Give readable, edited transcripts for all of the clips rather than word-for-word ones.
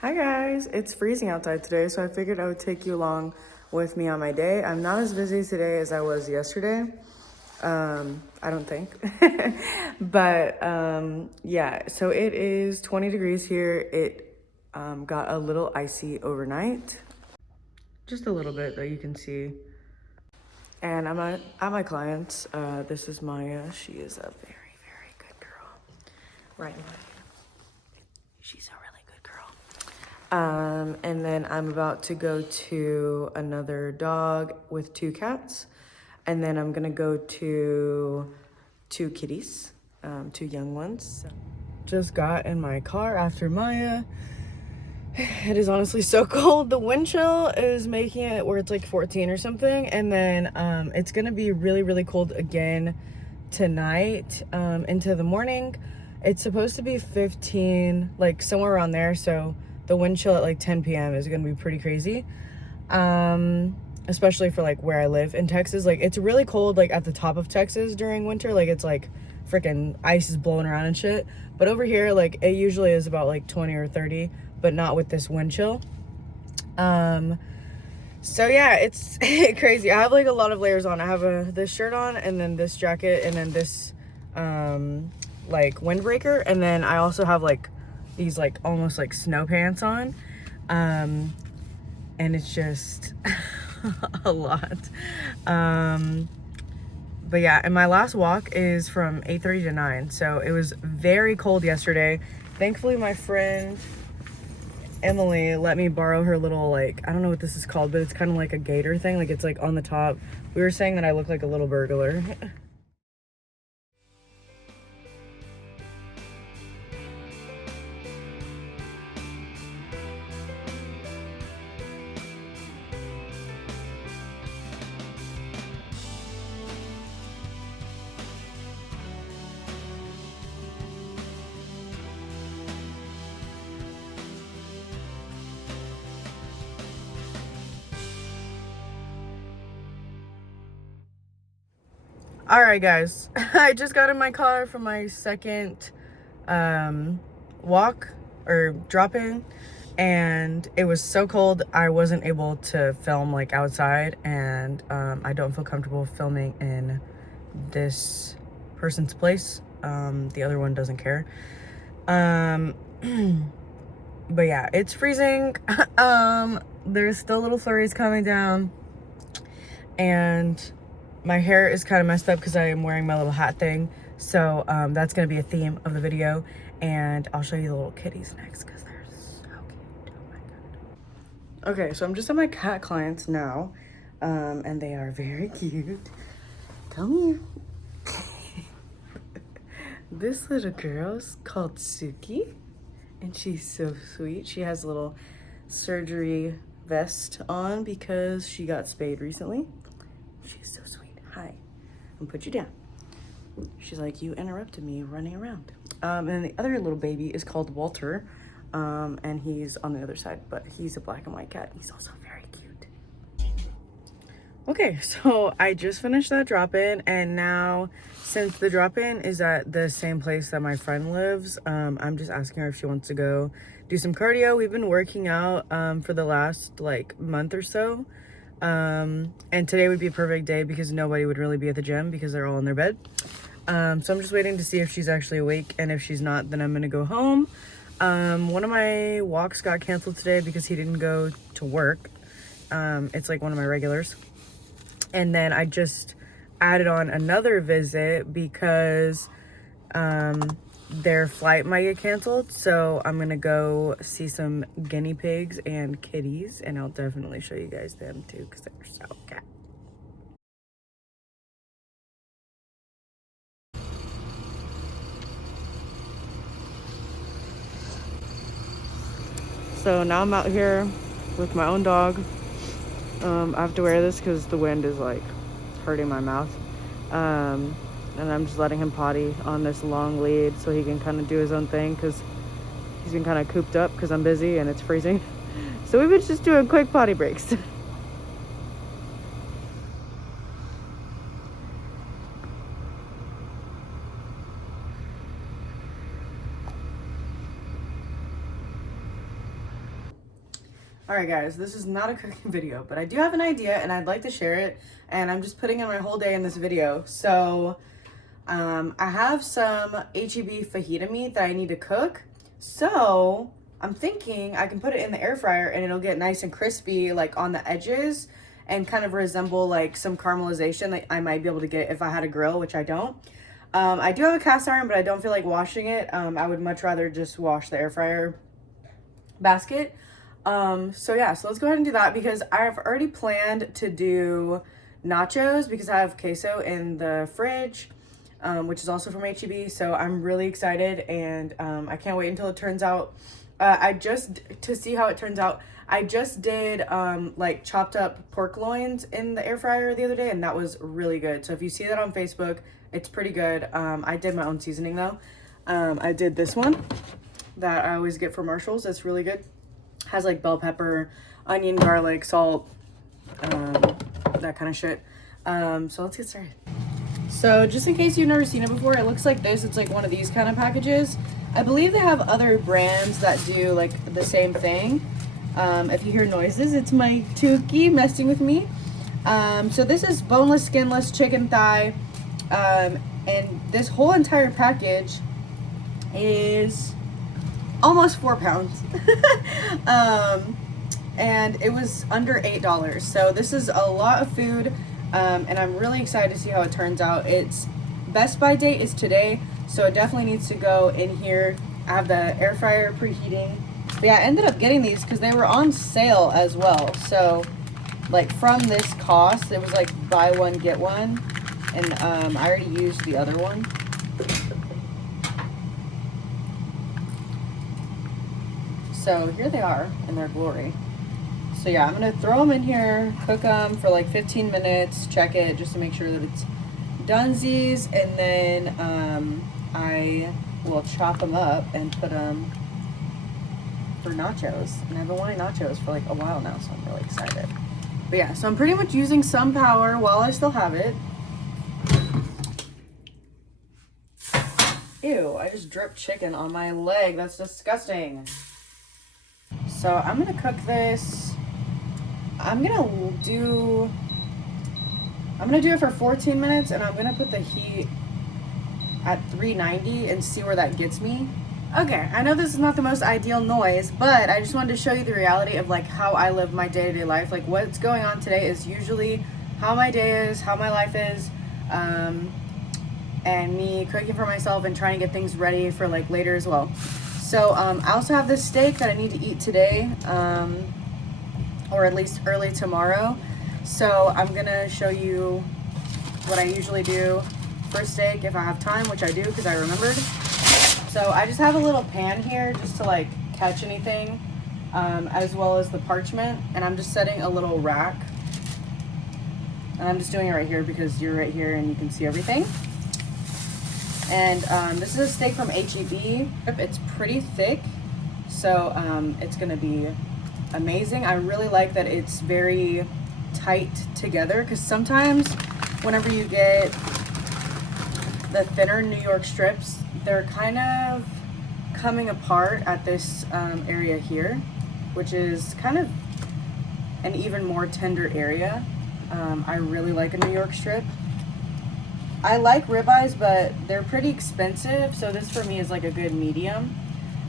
Hi guys, it's freezing outside today, so I figured I would take you along with me on my day. I'm not as busy today as I was yesterday. I don't think. But yeah, so it is 20 degrees here. It got a little icy overnight. Just a little bit that you can see. And I'm at my client's. This is Maya. She is a very, very good girl. Right now. She's a really good girl. And then I'm about to go to another dog with 2 cats. And then I'm gonna go to 2 kitties, 2 young ones. Just got in my car after Maya. It is honestly so cold. The wind chill is making it where it's like 14 or something. And then it's gonna be really, really cold again tonight into the morning. It's supposed to be 15, like somewhere around there. So the wind chill at like 10 p.m. is gonna be pretty crazy. Especially for like where I live in Texas. Like it's really cold like at the top of Texas during winter. Like it's like freaking ice is blowing around and shit. But over here, like it usually is about like 20 or 30, but not with this wind chill. So yeah, it's crazy. I have like a lot of layers on. I have this shirt on, and then this jacket, and then this like windbreaker, and then I also have like these like almost like snow pants on. And it's just a lot. But yeah, and my last walk is from 8:30 to 9. So it was very cold yesterday. Thankfully, my friend Emily let me borrow her little, like, I don't know what this is called, but it's kind of like a gator thing. Like it's like on the top. We were saying that I look like a little burglar. All right, guys. I just got in my car for my second walk or drop in, and it was so cold I wasn't able to film like outside, and I don't feel comfortable filming in this person's place. The other one doesn't care. But yeah, it's freezing. There's still little flurries coming down, and my hair is kind of messed up because I am wearing my little hat thing. So that's going to be a theme of the video. And I'll show you the little kitties next because they're so cute. Oh my god. Okay, so I'm just at my cat clients now. And they are very cute. Come here. This little girl's called Suki. And she's so sweet. She has a little surgery vest on because she got spayed recently. She's so sweet. Hi. I'm gonna put you down. She's like, you interrupted me running around. And the other little baby is called Walter. And he's on the other side, but he's a black and white cat. He's also very cute. Okay, so I just finished that drop-in, and now since the drop-in is at the same place that my friend lives, I'm just asking her if she wants to go do some cardio. We've been working out for the last like month or so. And today would be a perfect day because nobody would really be at the gym because they're all in their bed. So I'm just waiting to see if she's actually awake, and if she's not, then I'm gonna go home. One of my walks got canceled today because he didn't go to work. It's like one of my regulars. And then I just added on another visit because their flight might get canceled. So I'm gonna go see some guinea pigs and kitties, and I'll definitely show you guys them too because they're so cute. So now I'm out here with my own dog. I have to wear this because the wind is like hurting my mouth. And I'm just letting him potty on this long lead so he can kind of do his own thing because he's been kind of cooped up because I'm busy and it's freezing. So we've been just doing quick potty breaks. All right, guys, this is not a cooking video, but I do have an idea and I'd like to share it. And I'm just putting in my whole day in this video. So I have some HEB fajita meat that I need to cook. So I'm thinking I can put it in the air fryer and it'll get nice and crispy, like on the edges, and kind of resemble like some caramelization that I might be able to get if I had a grill, which I don't. I do have a cast iron, but I don't feel like washing it. I would much rather just wash the air fryer basket. So yeah, so let's go ahead and do that because I've already planned to do nachos because I have queso in the fridge, which is also from HEB. So I'm really excited and I can't wait until it turns out. To see how it turns out, I just did like chopped up pork loins in the air fryer the other day and that was really good. So if you see that on Facebook, it's pretty good. I did my own seasoning though. I did this one that I always get from Marshall's. It's really good. Has like bell pepper, onion, garlic, salt, that kind of shit. So let's get started. So just in case you've never seen it before, it looks like this. It's like one of these kind of packages. I believe they have other brands that do like the same thing. If you hear noises, it's my Tuki messing with me. So this is boneless, skinless chicken thigh. And this whole entire package is almost 4 pounds. And it was under $8. So this is a lot of food. And I'm really excited to see how it turns out. Its best by date is today, so it definitely needs to go in here. I have the air fryer preheating. But yeah, I ended up getting these because they were on sale as well. So like from this cost, it was like buy one, get one. And I already used the other one. So here they are in their glory. So yeah, I'm gonna throw them in here, cook them for like 15 minutes, check it just to make sure that it's donesies, and then I will chop them up and put them for nachos. And I've been wanting nachos for like a while now, so I'm really excited. But yeah, so I'm pretty much using some power while I still have it. Ew, I just dripped chicken on my leg. That's disgusting. So I'm gonna cook this. I'm gonna do it for 14 minutes and I'm gonna put the heat at 390 and see where that gets me. Okay, I know this is not the most ideal noise, but I just wanted to show you the reality of like how I live my day-to-day life. Like what's going on today is usually how my day is, how my life is, and me cooking for myself and trying to get things ready for like later as well. So I also have this steak that I need to eat today, or at least early tomorrow. So I'm gonna show you what I usually do for steak if I have time, which I do because I remembered. So I just have a little pan here just to like catch anything, as well as the parchment. And I'm just setting a little rack. And I'm just doing it right here because you're right here and you can see everything. And this is a steak from HEB. It's pretty thick, so it's gonna be amazing. I really like that it's very tight together because sometimes whenever you get the thinner New York strips, they're kind of coming apart at this area here, which is kind of an even more tender area. I really like a New York strip. I like ribeyes, but they're pretty expensive, so this for me is like a good medium.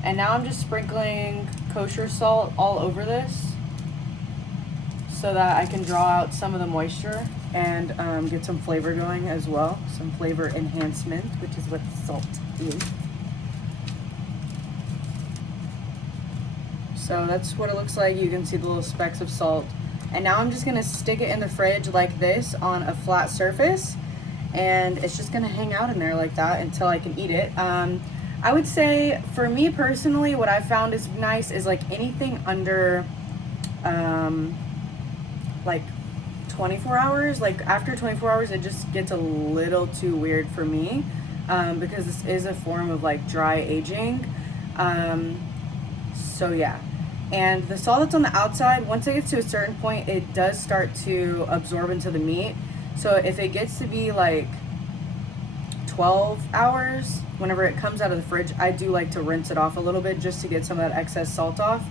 And now I'm just sprinkling kosher salt all over this so that I can draw out some of the moisture and get some flavor going as well. Some flavor enhancement, which is what salt is. So that's what it looks like. You can see the little specks of salt. And now I'm just gonna stick it in the fridge like this on a flat surface. And it's just gonna hang out in there like that until I can eat it. I would say for me personally, what I found is nice is like anything under like 24 hours. Like after 24 hours, it just gets a little too weird for me, because this is a form of like dry aging. So yeah. And the salt that's on the outside, once it gets to a certain point, it does start to absorb into the meat. So if it gets to be like 12 hours, whenever it comes out of the fridge, I do like to rinse it off a little bit just to get some of that excess salt off.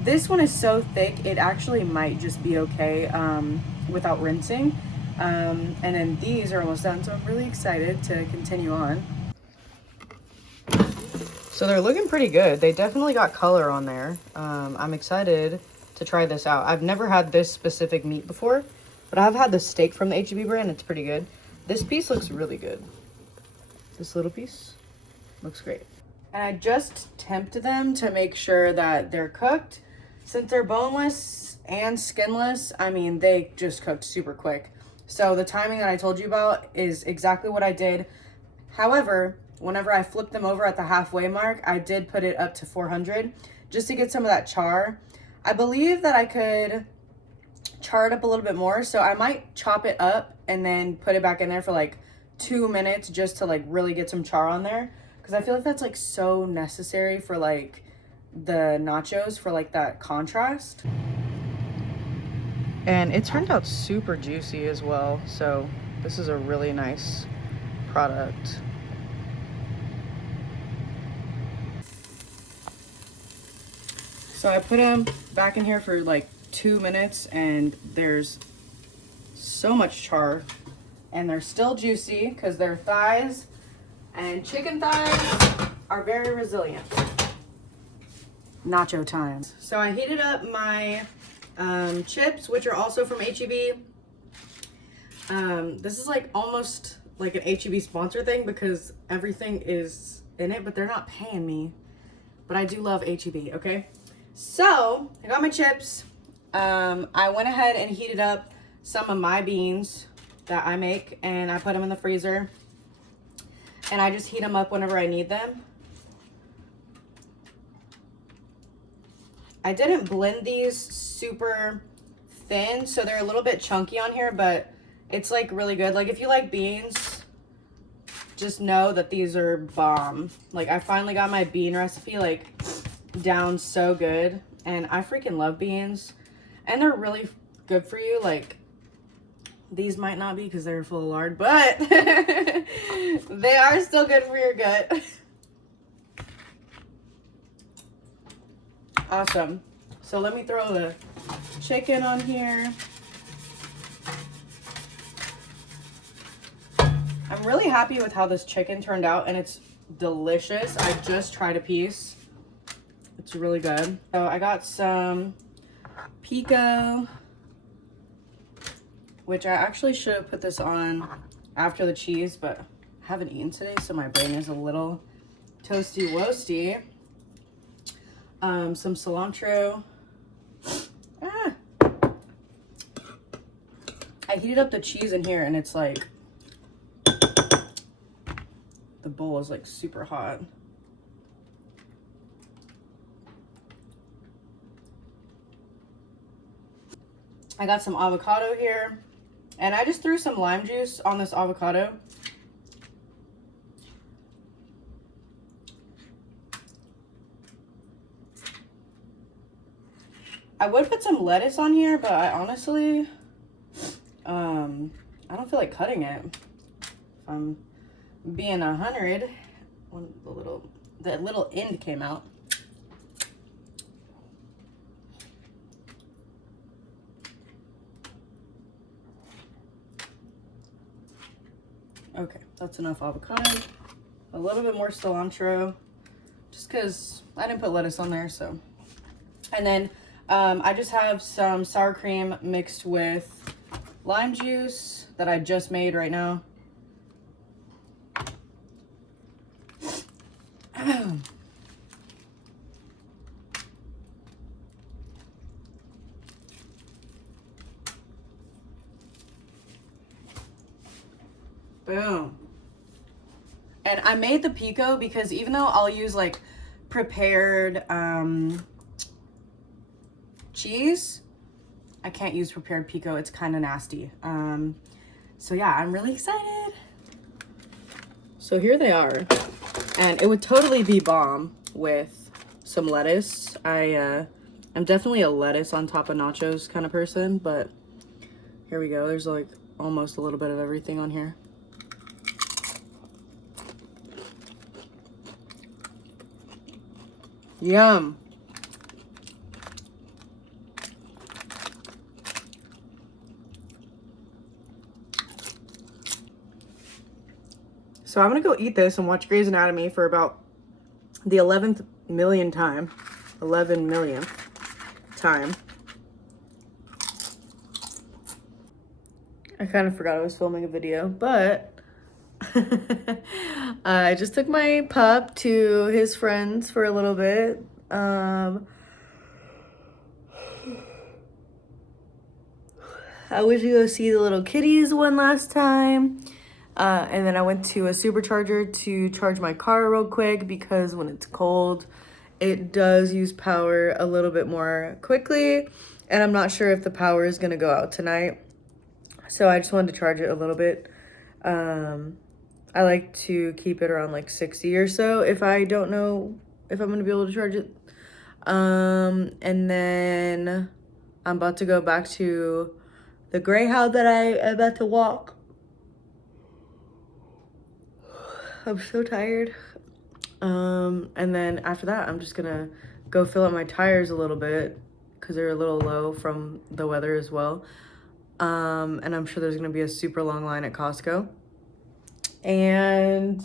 This one is so thick, it actually might just be okay without rinsing. And then these are almost done, so I'm really excited to continue on. So they're looking pretty good. They definitely got color on there. I'm excited to try this out. I've never had this specific meat before, but I've had the steak from the H-E-B brand. It's pretty good. This piece looks really good. This little piece looks great. And I just temped them to make sure that they're cooked. Since they're boneless and skinless, I mean, they just cooked super quick. So the timing that I told you about is exactly what I did. However, whenever I flipped them over at the halfway mark, I did put it up to 400 just to get some of that char. I believe that I could char it up a little bit more, so I might chop it up and then put it back in there for like 2 minutes just to like really get some char on there, because I feel like that's like so necessary for like the nachos, for like that contrast. And it turned out super juicy as well, so this is a really nice product. So I put them back in here for like 2 minutes, and there's so much char, and they're still juicy because they're thighs, and chicken thighs are very resilient. Nacho time. So I heated up my chips, which are also from H-E-B. This is like almost like an H-E-B sponsor thing because everything is in it, but they're not paying me. But I do love H-E-B, okay? So I got my chips. I went ahead and heated up some of my beans that I make, and I put them in the freezer. And I just heat them up whenever I need them. I didn't blend these super thin, so they're a little bit chunky on here, but it's like really good. Like if you like beans, just know that these are bomb. Like I finally got my bean recipe like down so good, and I freaking love beans, and they're really good for you. Like these might not be because they're full of lard, but they are still good for your gut. Awesome. So let me throw the chicken on here. I'm really happy with how this chicken turned out, and it's delicious. I just tried a piece. It's really good. So I got some pico, which I actually should have put this on after the cheese, but I haven't eaten today, so my brain is a little toasty woasty. Some cilantro. I heated up the cheese in here, and it's like, the bowl is like super hot. I got some avocado here, and I just threw some lime juice on this avocado. I would put some lettuce on here, but I honestly, I don't feel like cutting it. If I'm being 100, when the little end came out. Okay, that's enough avocado. A little bit more cilantro, just because I didn't put lettuce on there, so. And then I just have some sour cream mixed with lime juice that I just made right now. Boom. And I made the pico because even though I'll use like prepared cheese, I can't use prepared pico. It's kind of nasty. So yeah, I'm really excited. So here they are. And it would totally be bomb with some lettuce. I'm definitely a lettuce on top of nachos kind of person, but here we go. There's like almost a little bit of everything on here. Yum. So I'm gonna go eat this and watch Grey's Anatomy for about the 11th million time. 11 millionth time. I kind of forgot I was filming a video, but I just took my pup to his friends for a little bit. I went to go see the little kitties one last time. And then I went to a supercharger to charge my car real quick because when it's cold, it does use power a little bit more quickly. And I'm not sure if the power is gonna go out tonight. So I just wanted to charge it a little bit. I like to keep it around like 60 or so if I don't know if I'm gonna be able to charge it. And then I'm about to go back to the Greyhound that I am about to walk. I'm so tired. And then after that, I'm just gonna go fill up my tires a little bit because they're a little low from the weather as well. And I'm sure there's gonna be a super long line at Costco. And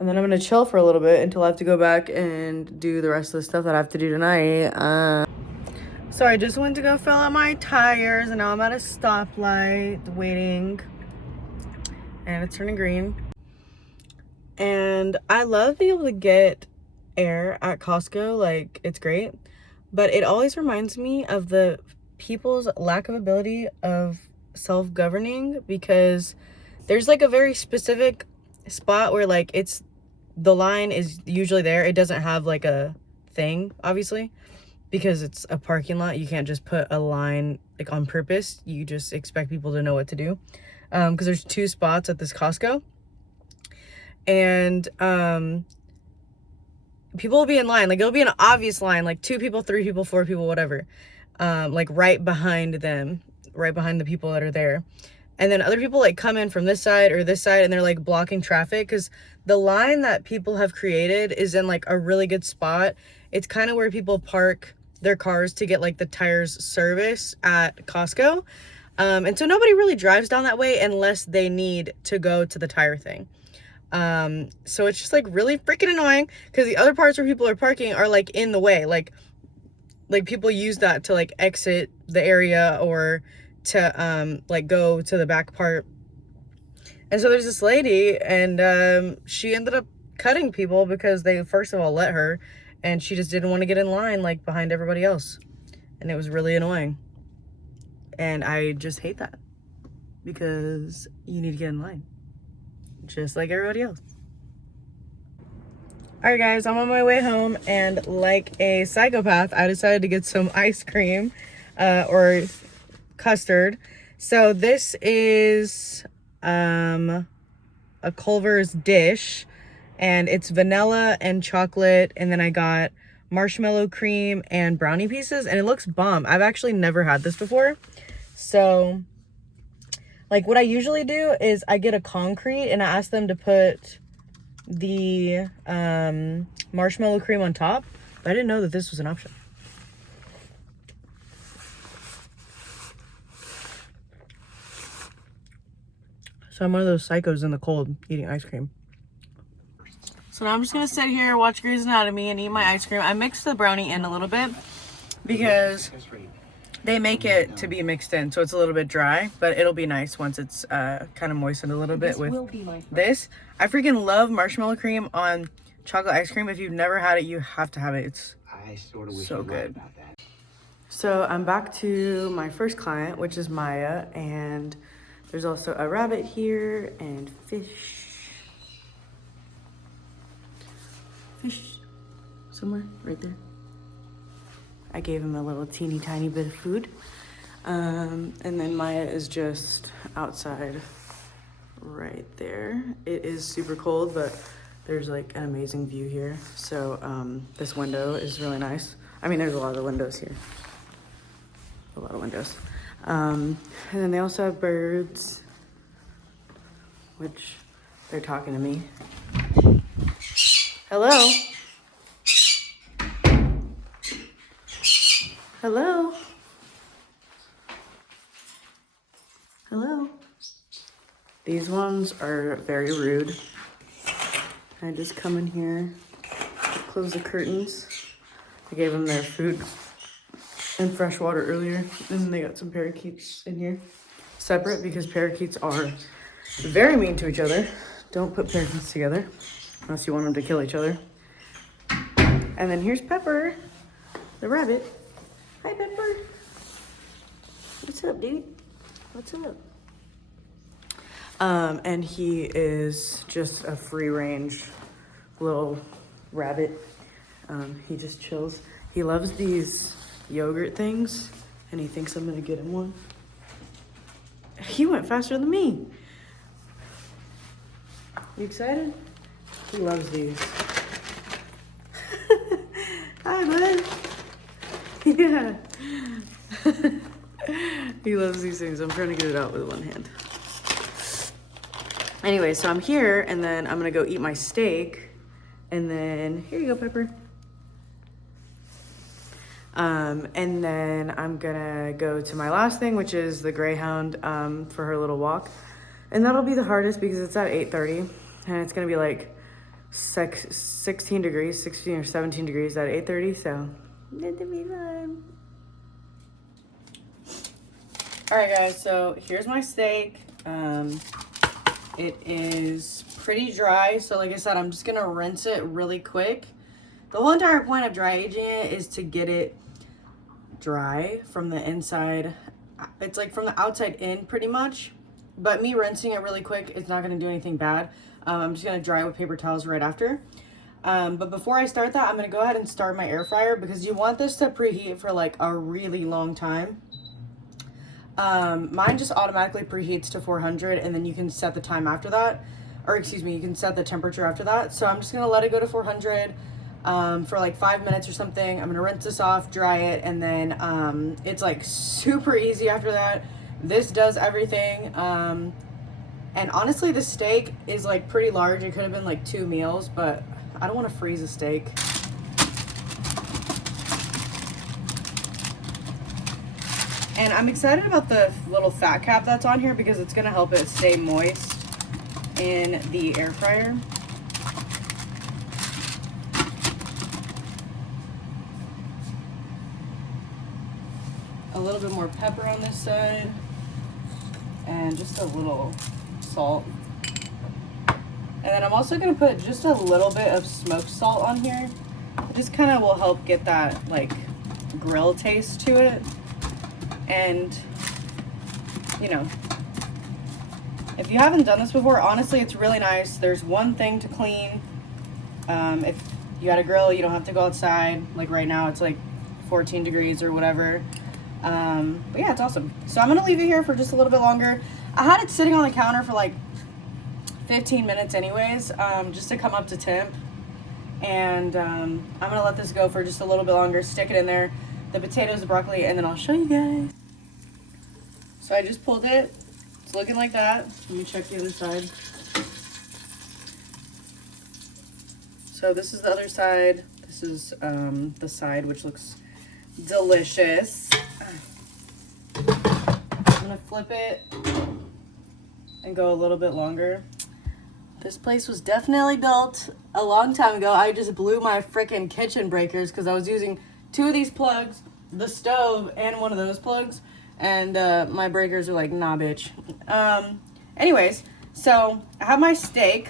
then I'm gonna chill for a little bit until I have to go back and do the rest of the stuff that I have to do tonight. So I just went to go fill up my tires and now I'm at a stoplight waiting. And it's turning green. And I love being able to get air at Costco, like it's great. But it always reminds me of the people's lack of ability of self-governing because there's like a very specific spot where like the line is usually there. It doesn't have like a thing, obviously, because it's a parking lot. You can't just put a line like on purpose. You just expect people to know what to do. Because there's 2 spots at this Costco. And people will be in line. Like it'll be an obvious line, like 2 people, 3 people, 4 people, whatever. Like right behind them, right behind the people that are there. And then other people like come in from this side or this side and they're like blocking traffic because the line that people have created is in like a really good spot. It's kind of where people park their cars to get like the tires service at Costco. And so nobody really drives down that way unless they need to go to the tire thing. So it's just like really freaking annoying because the other parts where people are parking are like in the way. Like people use that to like exit the area or to like go to the back part. And so there's this lady and she ended up cutting people because they first of all let her and she just didn't want to get in line like behind everybody else. And it was really annoying. And I just hate that because you need to get in line just like everybody else. All right, guys, I'm on my way home and like a psychopath, I decided to get some ice cream or custard. So this is a Culver's dish and it's vanilla and chocolate. And then I got marshmallow cream and brownie pieces and it looks bomb. I've actually never had this before. So like what I usually do is I get a concrete and I ask them to put the marshmallow cream on top, but I didn't know that this was an option. So I'm one of those psychos in the cold eating ice cream. So now I'm just gonna sit here, watch Grey's Anatomy, and eat my ice cream. I mixed the brownie in a little bit because they make it to be mixed in, so it's a little bit dry, but it'll be nice once it's kind of moistened a little bit with this. I freaking love marshmallow cream on chocolate ice cream. If you've never had it, you have to have it. It's so good. So I'm back to my first client, which is Maya, and there's also a rabbit here and fish. Fish somewhere right there. I gave him a little teeny tiny bit of food. And then Maya is just outside right there. It is super cold, but there's like an amazing view here. So this window is really nice. I mean, there's a lot of windows here. A lot of windows. And then they also have birds, which they're talking to me. Hello? Hello? Hello? These ones are very rude. I just come in here, close the curtains. I gave them their food and fresh water earlier, and then they got some parakeets in here, separate, because parakeets are very mean to each other. Don't put parakeets together unless you want them to kill each other. And then here's Pepper, the rabbit. Hi, Pepper. What's up, dude? What's up? And he is just a free-range little rabbit. He just chills. He loves these yogurt things, and he thinks I'm gonna get him one. He went faster than me. You excited? He loves these. Hi, bud. Yeah. He loves these things. I'm trying to get it out with one hand. Anyway, so I'm here, and then I'm gonna go eat my steak, and then here you go, Pepper. And then I'm gonna go to my last thing, which is the Greyhound for her little walk, and that'll be the hardest because it's at 8:30, and it's gonna be like 16 degrees, 16 or 17 degrees at 8:30. So it'll be fun. All right, guys. So here's my steak. It is pretty dry, so like I said, I'm just gonna rinse it really quick. The whole entire point of dry aging it is to get it dry from the inside. It's like from the outside in pretty much, but me rinsing it really quick, it's not gonna do anything bad. I'm just gonna dry it with paper towels right after. But before I start that, I'm gonna go ahead and start my air fryer because you want this to preheat for like a really long time. Mine just automatically preheats to 400, and then you can set the time after that, or excuse me, you can set the temperature after that. So I'm just gonna let it go to 400 for like 5 minutes or something. I'm gonna rinse this off, dry it, and then it's like super easy after that. This does everything. And honestly, the steak is like pretty large. It could have been like 2 meals, but I don't want to freeze a steak. And I'm excited about the little fat cap that's on here because it's gonna help it stay moist in the air fryer. A little bit more pepper on this side and just a little salt. And then I'm also gonna put just a little bit of smoked salt on here. It just kind of will help get that like grill taste to it. And, you know, if you haven't done this before, honestly, it's really nice. There's one thing to clean. If you got a grill, you don't have to go outside. Like right now, it's like 14 degrees or whatever. But yeah, it's awesome. So I'm going to leave it here for just a little bit longer. I had it sitting on the counter for like 15 minutes anyways, just to come up to temp. And I'm going to let this go for just a little bit longer, stick it in there, the potatoes, the broccoli, and then I'll show you guys. So I just pulled it. It's looking like that. Let me check the other side. So this is the other side. This is the side which looks delicious. I'm gonna flip it and go a little bit longer. This place was definitely built a long time ago. I just blew my freaking kitchen breakers because I was using 2 of these plugs, the stove, and one of those plugs. And my breakers are like, nah, bitch. Anyways, so I have my steak.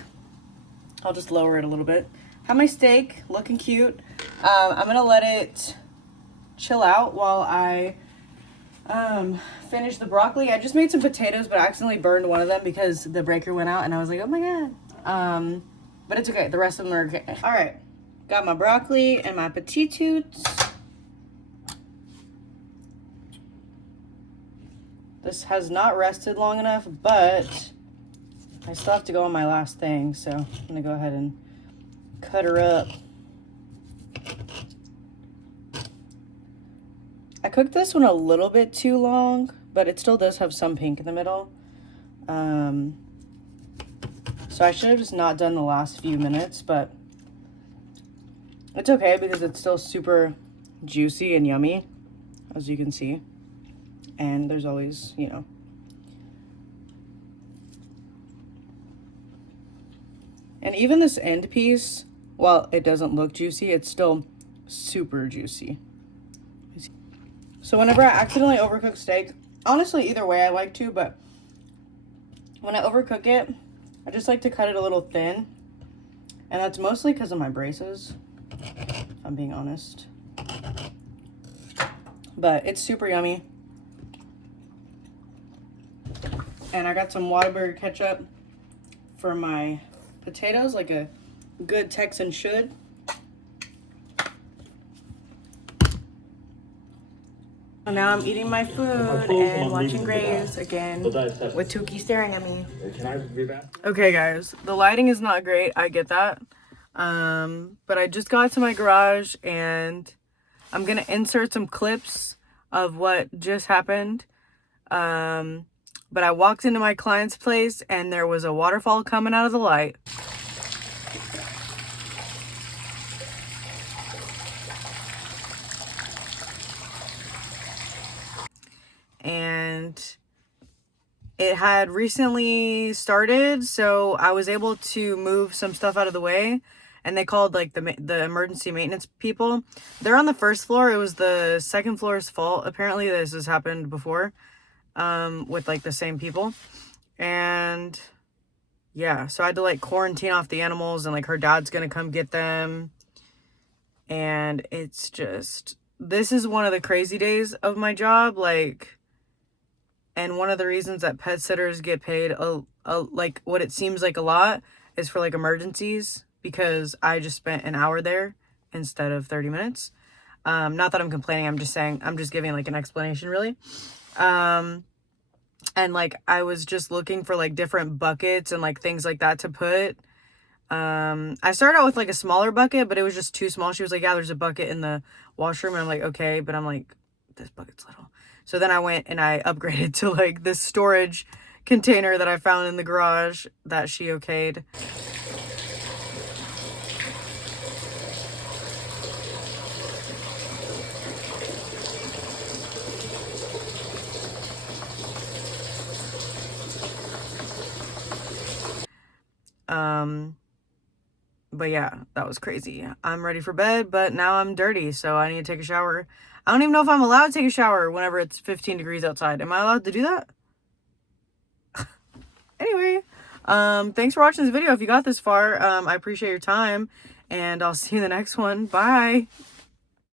I'll just lower it a little bit. Have my steak, looking cute. I'm gonna let it chill out while I finish the broccoli. I just made some potatoes, but I accidentally burned one of them because the breaker went out, and I was like, oh my god. But it's okay. The rest of them are okay. All right, got my broccoli and my potatoes. This has not rested long enough, but I still have to go on my last thing, so I'm gonna go ahead and cut her up. I cooked this one a little bit too long, but it still does have some pink in the middle. So I should have just not done the last few minutes, but it's okay because it's still super juicy and yummy, as you can see. And there's always, you know, And even this end piece, while it doesn't look juicy, it's still super juicy. So whenever I accidentally overcook steak, honestly, either way I like to, but when I overcook it, I just like to cut it a little thin. And that's mostly because of my braces, if I'm being honest. But it's super yummy. And I got some Whataburger ketchup for my potatoes, like a good Texan should. And now I'm eating my food and watching Graves again with Tuki staring at me. Can I be back? Okay, guys, the lighting is not great. I get that. But I just got to my garage and I'm gonna insert some clips of what just happened. But I walked into my client's place and there was a waterfall coming out of the light. And it had recently started, so I was able to move some stuff out of the way. And they called like the emergency maintenance people. They're on the first floor. It was the second floor's fault. Apparently this has happened before with like the same people. And yeah, so I had to like quarantine off the animals, and like her dad's gonna come get them. And it's just, this is one of the crazy days of my job. Like, and one of the reasons that pet sitters get paid like what it seems like a lot is for like emergencies, because I just spent an hour there instead of 30 minutes. Not that I'm complaining, I'm just saying, I'm just giving like an explanation really. And like I was just looking for like different buckets and like things like that to put. I started out with like a smaller bucket, but it was just too small. She was like, yeah, there's a bucket in the washroom. And I'm like, okay, but I'm like, this bucket's little. So then I went and I upgraded to like this storage container that I found in the garage that she okayed. But yeah, that was crazy. I'm ready for bed, but now I'm dirty, so I need to take a shower. I don't even know if I'm allowed to take a shower whenever it's 15 degrees outside. Am I allowed to do that? Anyway, thanks for watching this video. If you got this far, I appreciate your time, and I'll see you in the next one. Bye.